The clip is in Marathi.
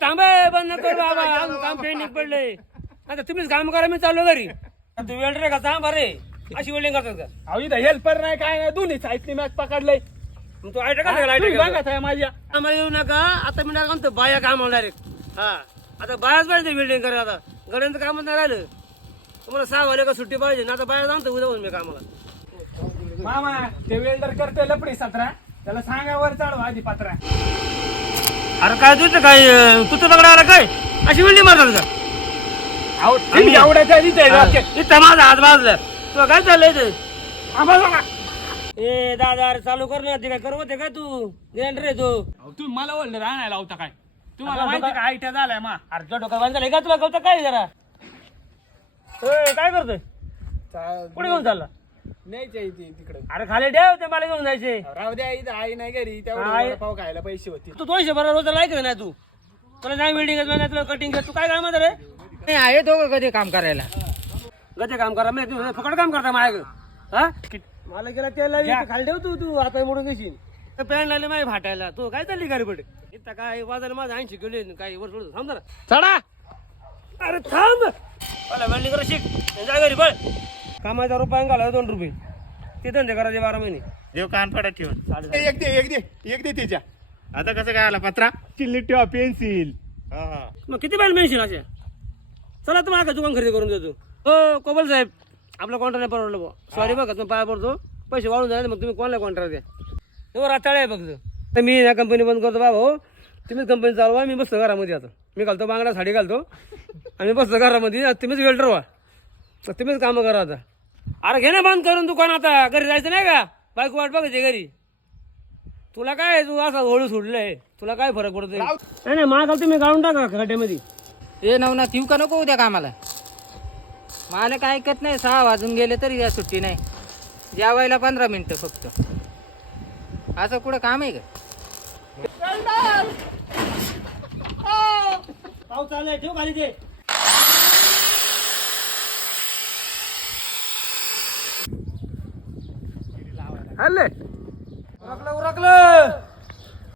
थांबे बंद कर बाबा अजून काम पेंडिंग पडलंय आता तुम्हीच काम करा मी चाललो घरी तू वेल्डर का थांब अरे अशी वेल्डिंग करतात का अहो इथं हेल्पर नाही काय नाही दोन्ही साईडनी मॅच पकडलंय मग तू आयटा का तुम्ही बघा साहेब माझ्या आम्हाला येऊ नका आता मी म्हणतो बाया काम डायरेक्ट हा आता बायाच पाहिजे वेल्डिंग करा आता गड्यांचं काम नाही राहिलं तुम्हाला 6 वाले का सुट्टी पाहिजे ना आता बाया जाणतो उद्या मी कामाला मामा ते वेल्डर करतोय लपडी 17 त्याला सांगा वर चढवा आधी पत्रा अरे काय तुझं काय तुझं दगड आला काय अशी वेल्डिंग मारतात का अहो तुम्ही एवढ्याच्या इथं माझा हात भाजला तुला काय चाललंय ते ए दादा अरे चालू कर ना ते काय करवत आहे काय तू ग्रँडर आहे तू तुम्ही मला वेल्डर आणायला होता काय तुम्हाला माहिती का आयट्या झालाय मा अरे तुझ्या डोक्यात बांधलं का तुला कळतं काय जरा काय करतोय कुठे घेऊन चालला न्यायचे तिकडे अरे खाली ठेव ते मला घेऊन जायचे राहू द्या इथं आई नाही घरी तेवढं पाव खायला पैसे होते तू 200 बरोबर रोज लायक नाही तू तुला नाही वेल्डिंग नाही तुला कटिंग तू काय काम रे नाही आहे दोघं कधी काम करायला गते काम करा मी फुकट काम करता माझ्या हा मला गेला त्याला खाली ठेव तू आता मोडून घेशील तर पॅन्ट लागले माझ्या फाटायला तू काय चालली गाडी पडे इथं काय वाजायला माझं 80 किलो काही वर सोडतो थांब जरा चढा अरे थांब मला वेल्डिंग करा शिक जा घरी बळ कामाचा रुपया घाला 2 रुपये ते धंदे करायचे 12 महिने देव कान पडा ठेवून एक दे त्याच्या आता कसं काय आला पत्रा चिल्ली ठेवा पेन्सिल मग किती बाहेर मेन्शन असे चला तुम्हाला का दुकान खरेदी करून देतो हो कोबल साहेब आपला कॉन्ट्रॅक्ट नाही परवडलं बुवा सॉरी बघा तुम्ही पाया पडतो पैसे वाढून जाणार मग तुम्ही कोणाला कॉन्ट्रॅक्ट द्या तो राताळ आहे फक्त तर मी या कंपनी बंद करतो बाबा हो तुम्हीच कंपनी चालवा मी बसतो घरामध्ये आता मी घालतो बांगडा साडी घालतो आणि बसतो घरामध्ये तुम्हीच वेल्डर व्हा तुम्हीच कामं करा आता अरे घे ना बंद करून दुकान आता घरी जायचं नाही का बायको वाट बघायची घरी तुला काय तू असं होळू सोडलंय तुला काय फरक पडतोय नाही मला तुम्ही काढून टाका खड्ड्यामध्ये ए नवनाथ येऊ का नको उद्या कामाला मला काय ऐकत नाही 6 वाजून गेले तरी या सुट्टी नाही जेवायला 15 मिनिटं फक्त असं कुठं काम आहे का पाऊस चाललाय ठेव खाली ते हल्ले उरकलं